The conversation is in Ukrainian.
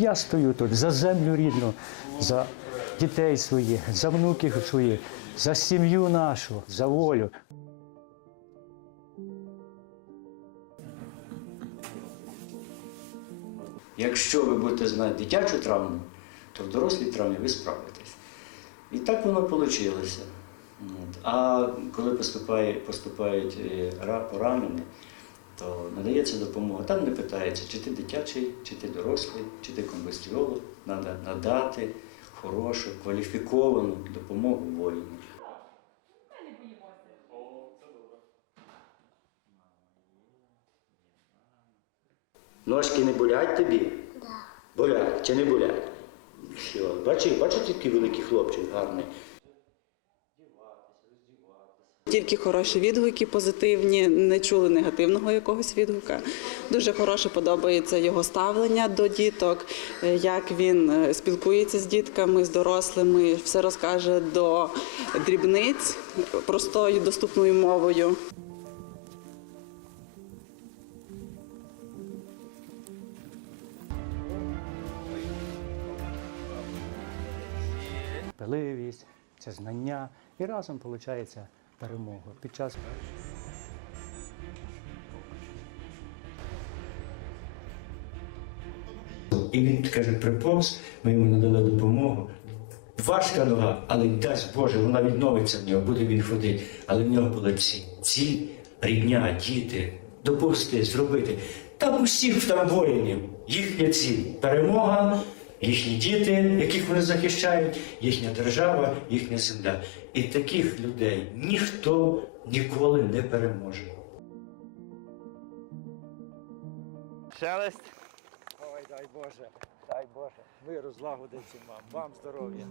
Я стою тут за землю рідну, за дітей своїх, за внуків своїх, за сім'ю нашу, за волю. Якщо ви будете знати дитячу травму, то в дорослій травмі ви справитесь. І так воно вийшло. А коли поступає, поступають е, ра- поранені, то надається допомога. Там не питається, чи ти дитячий, чи ти дорослий, чи ти комбестіолог. Треба надати хорошу, кваліфіковану допомогу воїну. Ножки не болять тобі? Да. Болять чи не болять? Що? Бачиш, бачиш, який великий хлопчик гарний. Тільки хороші відгуки, позитивні, не чули негативного якогось відгука. Дуже хороше подобається його ставлення до діток, е, як він е, спілкується з дітками, з дорослими, все розкаже до дрібниць простою доступною мовою. Пиливість, це знання. І разом виходить перемога. Під час І він каже, приповз, ми йому надали допомогу. Важка нога, але дасть Боже, вона відновиться в нього, буде він ходити. Але в нього були ці ціль, рідня, діти, допомогти, зробити. Там усіх там воїнів, їхня ціль, перемога, їхні діти, яких вони захищають, їхня держава, їхня земля. І таких людей ніхто ніколи не переможе. Шелест. Ой, дай Боже, дай Боже, миру, злагоди вам, вам здоров'я.